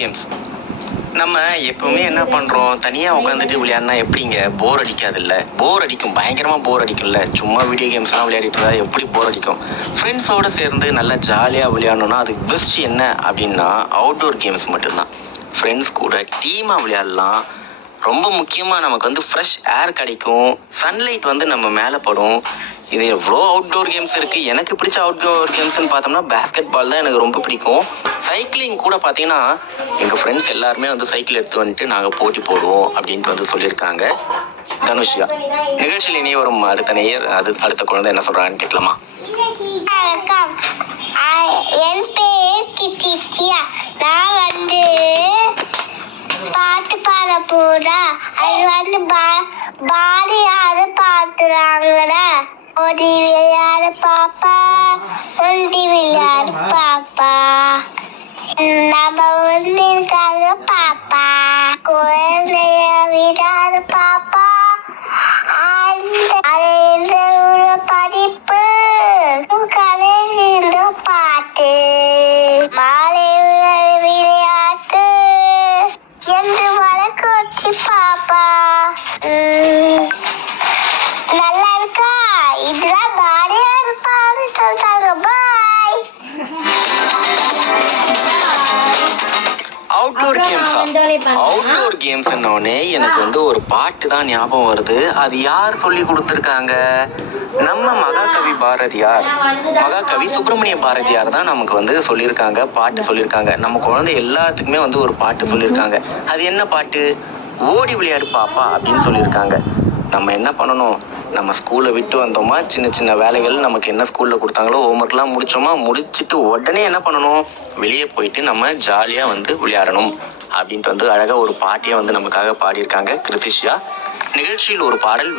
Games. நம்ம எப்பவுமே என்ன பண்றோம், தனியா உட்காந்துட்டு விளையாடினா எப்படிங்க போர் அடிக்காதுல்ல? போர் அடிக்கும், பயங்கரமா போர் அடிக்கும்ல. சும்மா வீடியோ கேம்ஸ்லாம் விளையாடிட்டு இருந்தா எப்படி போர் அடிக்கும்? ஃப்ரெண்ட்ஸோட சேர்ந்து நல்லா ஜாலியா விளையாடணும்னா அதுக்கு பெஸ்ட் என்ன அப்படின்னா அவுட்டோர் கேம்ஸ் மட்டும்தான். ஃப்ரெண்ட்ஸ் கூட டீமா விளையாடலாம். ரொம்ப முக்கியமாக நமக்கு வந்து ஃப்ரெஷ் ஏர் கிடைக்கும், சன்லைட் வந்து நம்ம மேலே படும். இது எவ்வளோ அவுட்டோர் கேம்ஸ் இருக்குது. எனக்கு பிடிச்ச அவுட்டோர் கேம்ஸ்ன்னு பார்த்தோம்னா பேஸ்கெட் பால் தான் எனக்கு ரொம்ப பிடிக்கும். சைக்கிளிங் கூட பார்த்தீங்கன்னா எங்கள் ஃப்ரெண்ட்ஸ் எல்லாருமே வந்து சைக்கிள் எடுத்து வந்துட்டு நாங்கள் போட்டி போடுவோம் அப்படின்ட்டு வந்து சொல்லியிருக்காங்க. தனுஷியா நிகழ்ச்சியில் இனி வரும் அடுத்த நேயர் அடுத்த குழந்தை என்ன சொல்கிறாங்கன்னு கேட்கலாமா? என் பேர் கிட்டியா. நான் வந்து பாட்டு பாட போறா. அது வந்து பாடி யாரு பாத்துறாங்கடா. ஓடி விளையாடு பாப்பா, ஒண்டி விளையாடு பாப்பா, நம்ம ஒன்றிருக்காங்க பாப்பா, குழந்தைய விடாது பாப்பா, படிப்பு கதைன்ற பாட்டு, மாலை விளையாட்டு என்று வழக்கு வச்சு பாப்பா. நல்லா இருக்கா? இதுதான் பாடியா இருப்பான்னு சொல்றாங்க. பாய். அவுட்டோர் கேம்ஸா? அவுட்டோர் கேம்ஸ்ன்னொடனே எனக்கு வந்து ஒரு பாட்டு தான் ஞாபகம் வருது. அது யார் சொல்லி கொடுத்துருக்காங்க? நம்ம மகாகவி பாரதியார், மகாகவி சுப்பிரமணிய பாரதியார் தான் நமக்கு வந்து சொல்லியிருக்காங்க, பாட்டு சொல்லியிருக்காங்க. நம்ம குழந்தை எல்லாத்துக்குமே வந்து ஒரு பாட்டு சொல்லியிருக்காங்க. அது என்ன பாட்டு? ஓடி விளையாடு பாப்பா அப்படின்னு சொல்லியிருக்காங்க. நம்ம என்ன பண்ணணும், நம்ம ஸ்கூலை விட்டு வந்தோமா, சின்ன சின்ன வேலைகள் நமக்கு என்ன ஸ்கூலில் கொடுத்தாங்களோ ஹோம்ஒர்க்லாம் முடிச்சோமா, முடிச்சுட்டு உடனே என்ன பண்ணணும், வெளியே போயிட்டு நம்ம ஜாலியாக வந்து விளையாடணும் அப்படின்ட்டு வந்து அழகாக ஒரு பாட்டியை வந்து நமக்காக பாடியிருக்காங்க கிருத்திஷா. நிகழ்ச்சியில் ஒரு பாடல்